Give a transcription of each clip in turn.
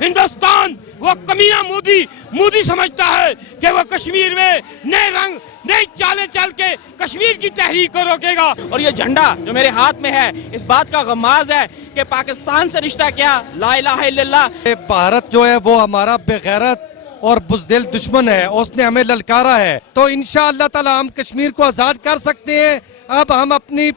हिंदुस्तान वो कमीना मोदी समझता है कि वो कश्मीर में नए रंग नई चालें चल के कश्मीर की तहरीक को रोकेगा। और ये झंडा जो मेरे हाथ में है इस बात का गमाज है कि पाकिस्तान से रिश्ता क्या, ला इलाहा इल्लल्लाह। भारत जो है वो हमारा बेगैरत और बुज़दिल दुश्मन है, उसने हमें ललकारा है, तो इंशाअल्लाह ताला हम कश्मीर को आज़ाद कर सकते हैं। अब हम अपनी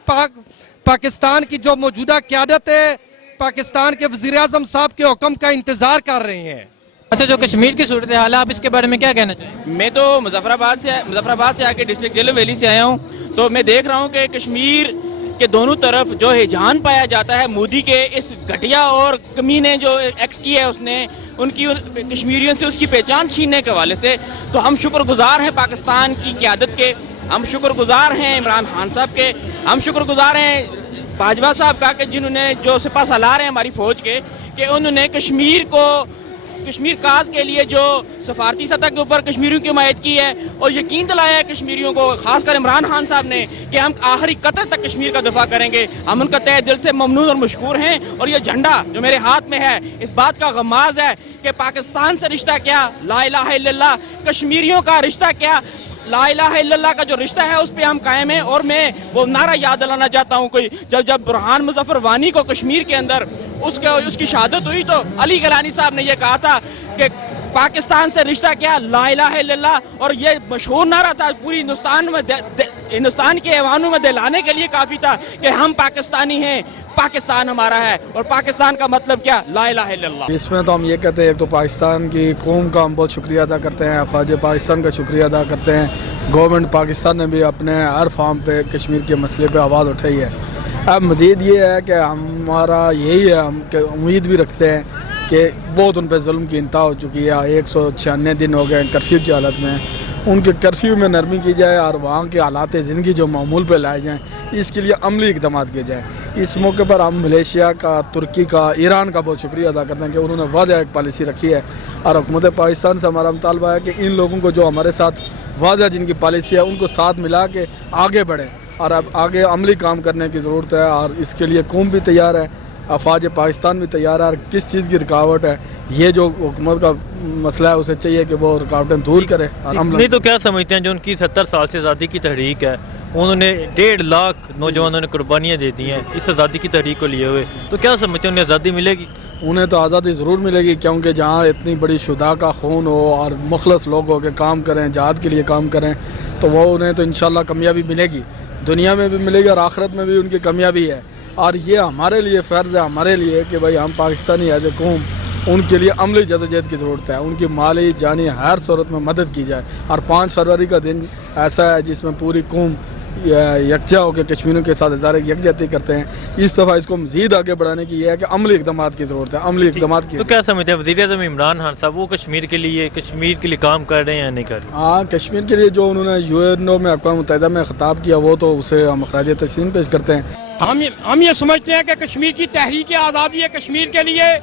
पाकिस्तान की जो मौजूदा क़यादत है, पाकिस्तान के वज़ीर आज़म साहब के हुक्म का इंतज़ार कर रहे हैं। अच्छा, जो कश्मीर की सूरत हाल है आप इसके बारे में क्या कहना चाहिए? मैं तो मुजफ्फराबाद से आके डिस्ट्रिक्ट जेल वैली से आया हूँ, तो मैं देख रहा हूँ कि कश्मीर के दोनों तरफ जो हिजान पाया जाता है मोदी के इस घटिया और कमीने जो एक्ट किया है उसने, उनकी कश्मीरियों से उसकी पहचान छीनने के हवाले से, तो हम शुक्रगुजार हैं पाकिस्तान की क़यादत के, हम शुक्रगुजार हैं इमरान खान साहब के, हम शुक्रगुजार हैं बाजवा साहब का कि जिन्होंने जो सिपा सालार हैं हमारी फ़ौज के, कि उन्होंने कश्मीर काज के लिए जो सफारती सतह के ऊपर कश्मीरियों की हिमायत की है और यकीन दिलाया है कश्मीरियों को, खासकर इमरान खान साहब ने, कि हम आखिरी कतर तक कश्मीर का दफा करेंगे। हम उनका तहे दिल से ममनून और मशकूर हैं। और ये झंडा जो मेरे हाथ में है इस बात का गमाज है कि पाकिस्तान से रिश्ता क्या, ला इलाहा इल्लल्लाह, कश्मीरियों का रिश्ता क्या, ला इलाहा इल्लल्लाह का जो रिश्ता है उस पे हम कायम हैं। और मैं वो नारा याद दिलाना चाहता हूँ, कोई जब बुरहान मुजफ्फर वानी को कश्मीर के अंदर उसकी शहादत हुई तो अली गलानी साहब ने ये कहा था कि पाकिस्तान से रिश्ता क्या, ला इलाहा इल्लल्लाह, और ये मशहूर नारा था पूरी हिंदुस्तान के ऐवानों में दिलाने के लिए काफ़ी था कि हम पाकिस्तानी हैं, पाकिस्तान हमारा है, और पाकिस्तान का मतलब क्या, ला इलाहा इल्लल्लाह। इसमें तो हम ये कहते हैं, एक तो पाकिस्तान की कौम का हम बहुत शुक्रिया अदा करते हैं, अफवाज पाकिस्तान का शुक्रिया अदा करते हैं। गवर्नमेंट पाकिस्तान ने भी अपने हर फॉर्म पे कश्मीर के मसले पे आवाज़ उठाई है। अब मज़ीद ये है कि हमारा यही है, हम उम्मीद भी रखते हैं कि बहुत उन पर जुल्म की इंतहा हो चुकी है, 196 दिन हो गए कर्फ्यू की हालत में, उनके कर्फ्यू में नरमी की जाए और वहाँ के हालात ज़िंदगी जो मामूल पे लाए जाएँ, इसके लिए अमली इक़दाम किए जाएँ। इस मौके पर हम मलेशिया का, तुर्की का, ईरान का बहुत शुक्रिया अदा करते हैं कि उन्होंने वाज़ह एक पॉलिसी रखी है। और हुकूमत पाकिस्तान से हमारा मुतालबा है कि इन लोगों को जो हमारे साथ वाज़ह जिनकी पॉलिसी है उनको साथ मिला के आगे बढ़ें, और अब आगे अमली काम करने की ज़रूरत है। और इसके लिए कौम भी तैयार है, अफवाज पाकिस्तान भी तैयार है। और किस चीज़ की रुकावट है, ये जो हुकूमत का मसला है, उसे चाहिए कि वो रुकावटें दूर करे। और हम नहीं तो क्या समझते हैं जो उनकी 70 साल से आज़ादी की तहरीक है, उन्होंने 1.5 लाख नौजवानों ने कुर्बानियाँ दे दी हैं इस आज़ादी की तहरीक को लिए हुए, तो क्या समझते हैं उन्हें आज़ादी मिलेगी? उन्हें तो आज़ादी ज़रूर मिलेगी, क्योंकि जहाँ इतनी बड़ी शुदा का खून हो और मुखलस लोग हो के काम करें, जहाद के लिए काम करें, तो वो उन्हें तो इंशाल्लाह कामयाबी मिलेगी, दुनिया में भी मिलेगी और आखिरत में भी उनकी कामयाबी है। और ये हमारे लिए फ़र्ज़ है, हमारे लिए कि भाई हम पाकिस्तानी एज ए कौम उनके लिए अमली जदोजहद की ज़रूरत है, उनकी माली जानी हर सूरत में मदद की जाए। और 5 फरवरी का दिन ऐसा है जिसमें पूरी कौम यकजा होकर कश्मीरियों के साथ इज़हार यकजहती करते हैं। इस दफ़ा इसको मज़ीद आगे बढ़ाने की ये है कि अमली इक़दाम की ज़रूरत है, अमली इक़दाम की। तो क्या समझते हैं वज़ीर आज़म इमरान खान साहब वो कश्मीर के लिए काम कर रहे हैं या नहीं कर रहे? हाँ, कश्मीर के लिए जो उन्होंने यूएनओ में अक़वाम मुत्तहिदा में ख़िताब किया, वो तो उसे हम ख़राज तस्लीम पेश करते हैं। हम ये समझते हैं कि कश्मीर की तहरीक आज़ादी है कश्मीर के लिए।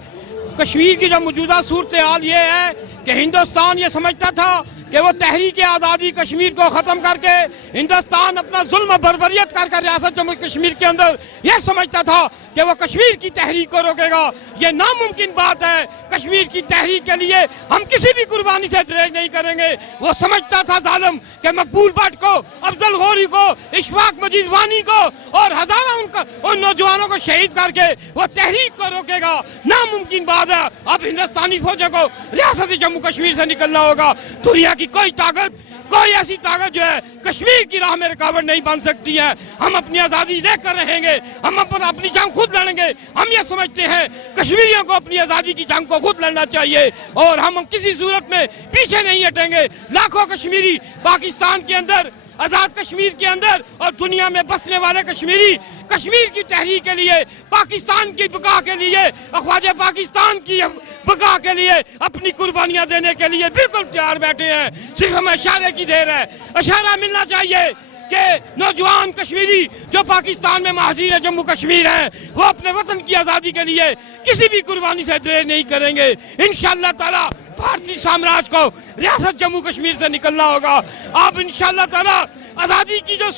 कश्मीर की जो मौजूदा सूरत हाल ये है कि हिंदुस्तान ये समझता था कि वो तहरीक आज़ादी कश्मीर को ख़त्म करके हिंदुस्तान अपना जुल्म बर्बरियत कर रियासत जम्मू कश्मीर के अंदर यह समझता था कि वो कश्मीर की तहरीक को रोकेगा। ये नामुमकिन बात है। कश्मीर की तहरीक के लिए हम किसी भी कुर्बानी से दरेज नहीं करेंगे। वो समझता था जालिम कि मकबूल भट्ट को, अफजल गौरी को, इशफाक मजीद वानी को और हज़ारों उन नौजवानों को शहीद करके वो तहरीक को रोकेगा। नामुमकिन बात है। अब हिंदुस्तानी फौजों को रियासत जम्मू कश्मीर से निकलना होगा। दुनिया की कोई ऐसी ताकत जो है कश्मीर की राह में रुकावट नहीं बन सकती है। हम अपनी आज़ादी लेकर रहेंगे, हम अपनी जंग खुद लड़ेंगे। हम ये समझते हैं कश्मीरियों को अपनी आज़ादी की जंग को खुद लड़ना चाहिए और हम किसी सूरत में पीछे नहीं हटेंगे। लाखों कश्मीरी पाकिस्तान के अंदर, आज़ाद कश्मीर के अंदर और दुनिया में बसने वाले कश्मीरी कश्मीर की तहरीक के लिए, पाकिस्तान की बका के लिए, अखवाज पाकिस्तान की बका के लिए अपनी कुर्बानियां देने के लिए बिल्कुल तैयार बैठे हैं। सिर्फ हमें इशारे की देर है। इशारा मिलना चाहिए कि नौजवान कश्मीरी जो पाकिस्तान में महाजिर जम्मू कश्मीर हैं, वो अपने वतन की आज़ादी के लिए किसी भी कुर्बानी से देर नहीं करेंगे। इंशाअल्लाह ताला भारतीय साम्राज्य को रियासत जम्मू कश्मीर से निकलना होगा। अब इंशाअल्लाह ताला आज़ादी की जो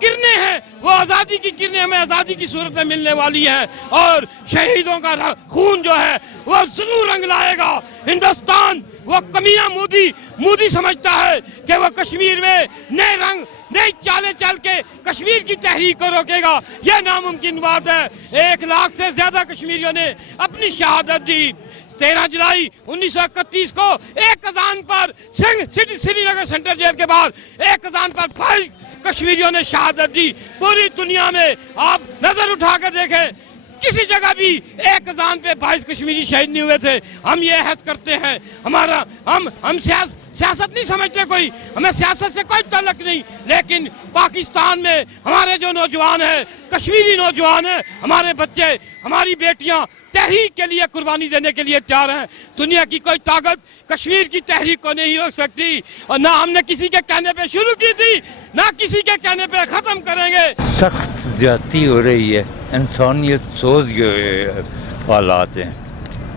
کرنیں ہیں وہ آزادی کی کرنیں ہمیں آزادی کی صورت میں ملنے والی ہیں، اور شہیدوں کا خون جو ہے وہ ضرور رنگ لائے گا ہندوستان۔ وہ کمینہ مودی سمجھتا ہے کہ وہ کشمیر میں نئے رنگ نئی چالیں چل کے کشمیر کی تحریک کو روکے گا، یہ ناممکن بات ہے۔ 1 لاکھ سے زیادہ کشمیریوں نے اپنی شہادت دی۔ 13 جولائی 1931 کو 1 اذان پر سری نگر سینٹرل جیل کے بعد 1 اذان پر 22 کشمیریوں نے شہادت دی۔ پوری دنیا میں آپ نظر اٹھا کے دیکھیں، کسی جگہ بھی 1 اذان پہ 22 کشمیری شہید نہیں ہوئے تھے۔ ہم یہ عہد کرتے ہیں، ہم سیاست نہیں سمجھتے کوئی، ہمیں سیاست سے کوئی تعلق نہیں، لیکن پاکستان میں ہمارے جو نوجوان ہیں، کشمیری نوجوان ہیں، ہمارے بچے، ہماری بیٹیاں تحریک کے لیے قربانی دینے کے لیے تیار ہیں۔ دنیا کی کوئی طاقت کشمیر کی تحریک کو نہیں روک سکتی، اور نہ ہم نے کسی کے کہنے پہ شروع کی تھی، نہ کسی کے کہنے پہ ختم کریں گے۔ سخت زیادتی ہو رہی ہے، انسانیت سوز حالات ہیں۔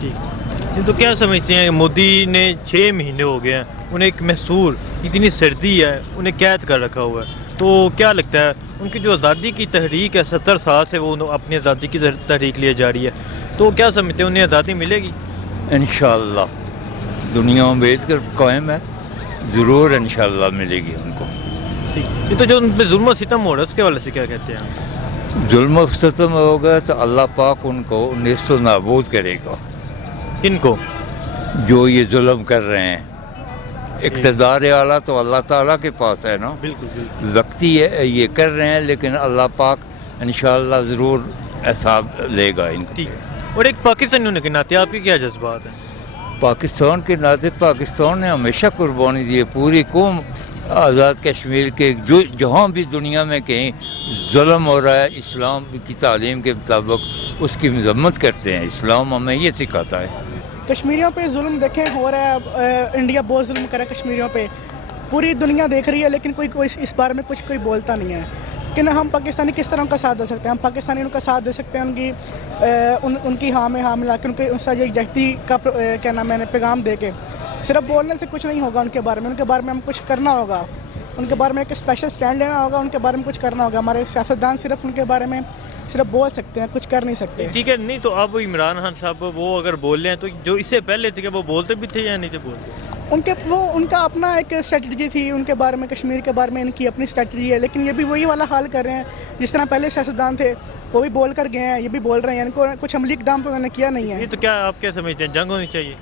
یہ تو کیا سمجھتے ہیں کہ مودی نے 6 مہینے ہو گئے ہیں، انہیں ایک محصور اتنی سردی ہے، انہیں قید کر رکھا ہوا ہے، تو کیا لگتا ہے ان کی جو آزادی کی تحریک ہے 70 سال سے وہ اپنی آزادی کی تحریک لیے جا رہی ہے، تو کیا سمجھتے ہیں انہیں آزادی ملے گی؟ انشاءاللہ دنیا میں بیچ کر قائم ہے، ضرور انشاءاللہ ملے گی ان کو۔ یہ تو جو ان پہ ظلم و ستم ہو رہا ہے اس کے حوالے سے کیا کہتے ہیں؟ ظلم و ستم ہوگا تو اللہ پاک ان کو نیست و نابود کرے گا۔ کن کو؟ جو یہ ظلم کر رہے ہیں، اقتدار اعلیٰ تو اللہ تعالیٰ کے پاس ہے نا، بالکل وقتی ہے یہ کر رہے ہیں، لیکن اللہ پاک انشاءاللہ ضرور حساب لے گا ان کو۔ اور ایک پاکستانی ہونے کے ناطے آپ کے کیا جذبات ہیں؟ پاکستان کے ناطے پاکستان نے ہمیشہ قربانی دی ہے، پوری قوم آزاد کشمیر کے جو جہاں بھی دنیا میں کہیں ظلم ہو رہا ہے، اسلام کی تعلیم کے مطابق اس کی مذمت کرتے ہیں، اسلام ہمیں یہ سکھاتا ہے۔ کشمیریوں پہ ظلم دیکھیں ہو رہا ہے، انڈیا بہت ظلم کرا ہے کشمیریوں پہ، پوری دنیا دیکھ رہی ہے، لیکن کوئی اس بارے میں کوئی بولتا نہیں ہے کہ ہم پاکستانی کس طرح ان کا ساتھ دے سکتے ہیں۔ ہم پاکستانی ان کا ساتھ دے سکتے ہیں، ان کی ہاں میں ہاں ملا کے ان کے یکجہتی کا کیا نام ہے پیغام دے کے، صرف بولنے سے کچھ نہیں ہوگا، ان کے بارے میں ہم کچھ کرنا ہوگا، ان کے بارے میں ایک اسپیشل سٹینڈ لینا ہوگا، ان کے بارے میں کچھ کرنا ہوگا۔ ہمارے سیاستدان صرف ان کے بارے میں صرف بول سکتے ہیں، کچھ کر نہیں سکتے۔ ٹھیک ہے، نہیں تو اب عمران خان صاحب وہ اگر بول رہے ہیں تو جو اس سے پہلے تھے کہ وہ بولتے بھی تھے یا نہیں تھے بولتے؟ ان کا اپنا ایک اسٹریٹجی تھی، ان کے بارے میں کشمیر کے بارے میں ان کی اپنی اسٹریٹجی ہے، لیکن یہ بھی وہی والا حال کر رہے ہیں جس طرح پہلے سیاستدان تھے، وہ بھی بول کر گئے ہیں، یہ بھی بول رہے ہیں، ان کو کچھ عملی اقدام تو انہوں نے کیا نہیں ہے۔ یہ تو کیا آپ کیا سمجھتے ہیں جنگ ہونی چاہیے؟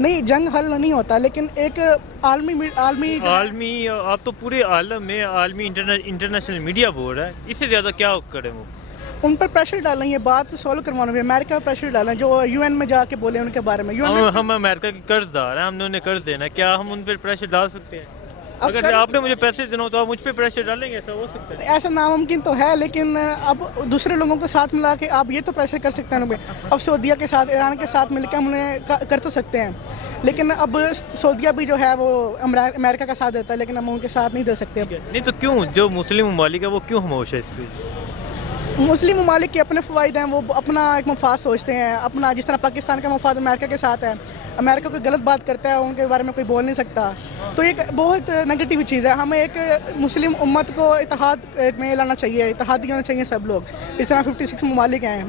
نہیں، جنگ حل نہیں ہوتا، لیکن ایک عالمی آپ تو پورے عالم میں عالمی انٹرنیشنل میڈیا بول رہا ہے، اس سے زیادہ کیا کریں وہ؟ ان پر پریشر ڈالیں، یہ بات سولو کروانا ہے، امریکہ پر پریشر ڈالیں، جو UN میں جا کے بولے ان کے بارے میں۔ ہم امریکہ کے قرض دار ہیں، ہم نے انہیں قرض دینا ہے، کیا ہم ان پر پریشر ڈال سکتے ہیں؟ اگر آپ نے مجھے پیسے دینا ہو تو آپ مجھ پہ پریشر ڈالیں گے؟ ایسا ہو سکتا ہے؟ ایسا ناممکن تو ہے، لیکن اب دوسرے لوگوں کو ساتھ ملا کے آپ یہ تو پریشر کر سکتے ہیں ان پہ۔ اب سعودیہ کے ساتھ، ایران کے ساتھ مل کے ہم انہیں کر تو سکتے ہیں، لیکن اب سعودیہ بھی جو ہے وہ امریکہ کا ساتھ دیتا ہے، لیکن ہم ان کے ساتھ نہیں دے سکتے۔ نہیں تو کیوں جو مسلم ممالک ہے وہ کیوں خاموش ہے اس پہ؟ مسلم ممالک کے اپنے فوائد ہیں، وہ اپنا ایک مفاد سوچتے ہیں اپنا، جس طرح پاکستان کا مفاد امریکہ کے ساتھ ہے، امریکہ کوئی غلط بات کرتا ہے ان کے بارے میں کوئی بول نہیں سکتا، تو ایک بہت نگیٹیو چیز ہے۔ ہمیں ایک مسلم امت کو اتحاد میں لانا چاہیے، اتحادی ہونا چاہیے سب لوگ، اس طرح 56 ممالک ہیں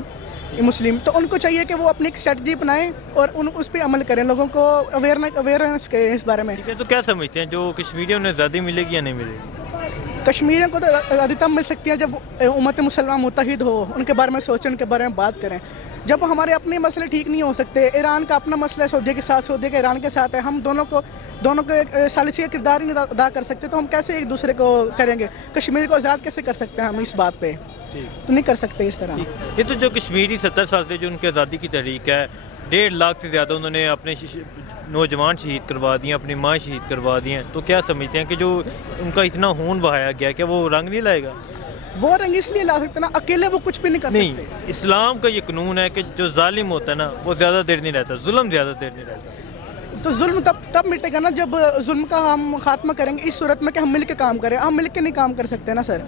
مسلم، تو ان کو چاہیے کہ وہ اپنی ایک اسٹریٹجی بنائیں اور اس پہ عمل کریں، لوگوں کو اویئرنیس کریں اس بارے میں۔ تو کیا سمجھتے ہیں جو کشمیریوں نے آزادی ملے گی یا نہیں ملے گی؟ کشمیریوں کو تو آزادی تب مل سکتی ہے جب امت مسلمان متحد ہو، ان کے بارے میں سوچیں، ان کے بارے میں بات کریں۔ جب ہمارے اپنے مسئلے ٹھیک نہیں ہو سکتے، ایران کا اپنا مسئلہ ہے سعودیہ کے ساتھ، سعودیہ کا ایران کے ساتھ ہے، ہم دونوں کو ایک ثالثی کا کردار ہی نہیں ادا کر سکتے، تو ہم کیسے ایک دوسرے کو کریں گے؟ کشمیر کو آزاد کیسے کر سکتے ہیں ہم اس بات پہ؟ تو نہیں کر سکتے اس طرح۔ یہ تو جو کشمیری 70 سال سے جو ان کی آزادی کی تحریک ہے، 1.5 لاکھ سے زیادہ انہوں نے اپنے نوجوان شہید کروا دیے، اپنی ماں شہید کروا دی ہیں، تو کیا سمجھتے ہیں کہ جو ان کا اتنا خون بہایا گیا کہ وہ رنگ نہیں لائے گا؟ وہ رنگ اس لیے لا سکتے نا، اکیلے وہ کچھ بھی نہیں کر سکتے۔ نہیں، اسلام کا یہ قانون ہے کہ جو ظالم ہوتا ہے نا وہ زیادہ دیر نہیں رہتا، ظلم زیادہ دیر نہیں رہتا۔ तो जुल्म तब मिटेगा ना जब जुल्म का हम खात्मा करेंगे इस सूरत में कि हम मिल के काम करें। हम मिल के नहीं काम कर सकते ना सर।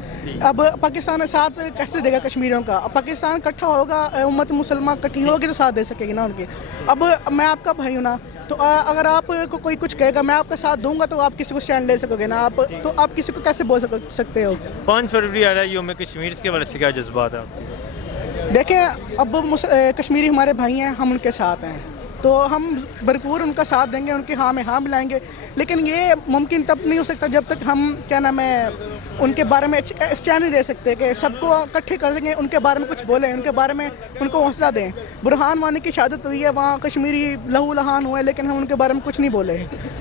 अब पाकिस्तान साथ कैसे देगा कश्मीरियों का? अब पाकिस्तान इकट्ठा होगा, उम्मत मुसलमान इकट्ठी होगी तो साथ दे सकेगी ना उनके। अब मैं आपका भाई हूँ ना, तो अगर आपको कोई कुछ कहेगा मैं आपका साथ दूंगा तो आप किसी को स्टैंड ले सकोगे ना। आप तो आप किसी को कैसे बोल सकते हो? 5 फरवरी आ रहा है यौम कश्मीर, इसके बारे से क्या जज्बात है आपके? देखें, अब कश्मीरी हमारे भाई हैं, हम उनके साथ हैं, तो हम भरपूर उनका साथ देंगे, उनके हाँ में हाँ मिलाएंगे। लेकिन ये मुमकिन तब नहीं हो सकता जब तक हम क्या नाम है उनके बारे में स्टैंड नहीं ले सकते कि सबको इकट्ठे कर सकें, उनके बारे में कुछ बोलें, उनके बारे में उनको हौसला दें। बुरहान वानी की शहादत हुई है, वहाँ कश्मीरी लहू लहान हुआ है, लेकिन हम उनके बारे में कुछ नहीं बोले।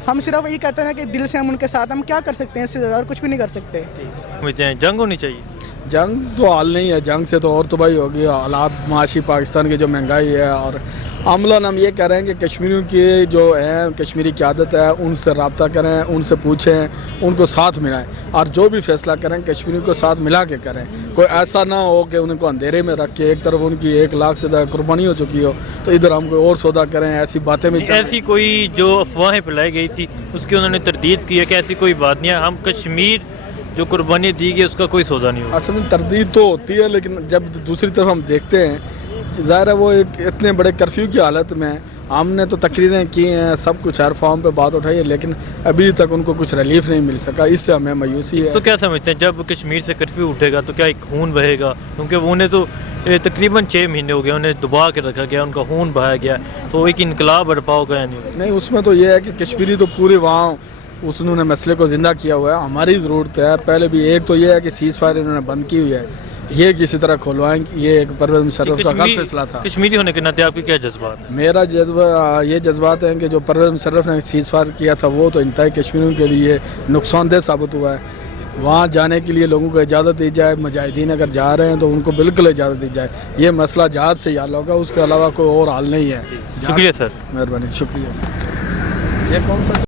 हम सिर्फ यही कहते हैं कि दिल से हम उनके साथ, हम क्या कर सकते हैं इससे ज़्यादा और कुछ भी नहीं कर सकते। जंग होनी चाहिए? जंग तो हाल नहीं है, जंग से तो और तबाही होगी। हालात माशी पाकिस्तान की जो महंगाई है, और अमलन हम ये कह रहे हैं कि कश्मीरियों की जो है कश्मीरी क़यादत है उनसे रब्ता करें, उनसे पूछें, उनको साथ मिलाएं, और जो भी फैसला करें कश्मीरियों को साथ मिला के करें। कोई ऐसा ना हो कि उनको अंधेरे में रख के एक तरफ उनकी 1 लाख से ज़्यादा कुर्बानी हो चुकी हो तो इधर हम कोई और सौदा करें, ऐसी बातें में ऐसी कोई जो अफवाहें फैलाई गई थी उसकी उन्होंने तरदीद की है कि ऐसी कोई बात नहीं है, हम कश्मीर जो कुर्बानी दी गई उसका कोई सौदा नहीं होगा। असल में तरदीद तो होती है, लेकिन जब दूसरी तरफ हम देखते हैं ज़ाहिर है वो एक इतने बड़े कर्फ्यू की हालत में, हमने तो तकरीरें की हैं, सब कुछ हर फॉर्म पे बात उठाई है, लेकिन अभी तक उनको कुछ रिलीफ नहीं मिल सका। इससे हमें मायूसी है। तो क्या समझते हैं जब कश्मीर से कर्फ्यू उठेगा तो क्या एक खून बहेगा? क्योंकि वो उन्हें तो तकरीबन 6 महीने हो गए उन्हें दबा के रखा गया, उनका खून बहाया गया, तो एक इनकलाब बर्पा होगा या नहीं? उसमें तो ये है कि कश्मीरी तो पूरे वहाँ उन्होंने मसले को ज़िंदा किया हुआ है। हमारी ज़रूरत है पहले भी, एक तो ये है कि सीज़ फायर इन्होंने बंद की हुई है, ये किसी तरह खुलवाएं। ये एक परवेज़ मुशर्रफ का गलत फैसला था। कश्मीरी होने के नाते आपके क्या जज्बात हैं? मेरा जज्बा ये जज्बात हैं कि जो परवेज़ मुशर्रफ ने सीज़ फायर किया था वो तो इंतहाई कश्मीरियों के लिए नुकसानदेह साबित हुआ है। वहाँ जाने के लिए लोगों को इजाज़त दी जाए, मुजाहिदीन अगर जा रहे हैं तो उनको बिल्कुल इजाज़त दी जाए। ये मसला जहाज से हल होगा, उसके अलावा कोई और हल नहीं है। शुक्रिया सर। मेहरबानी, शुक्रिया। ये कौन सा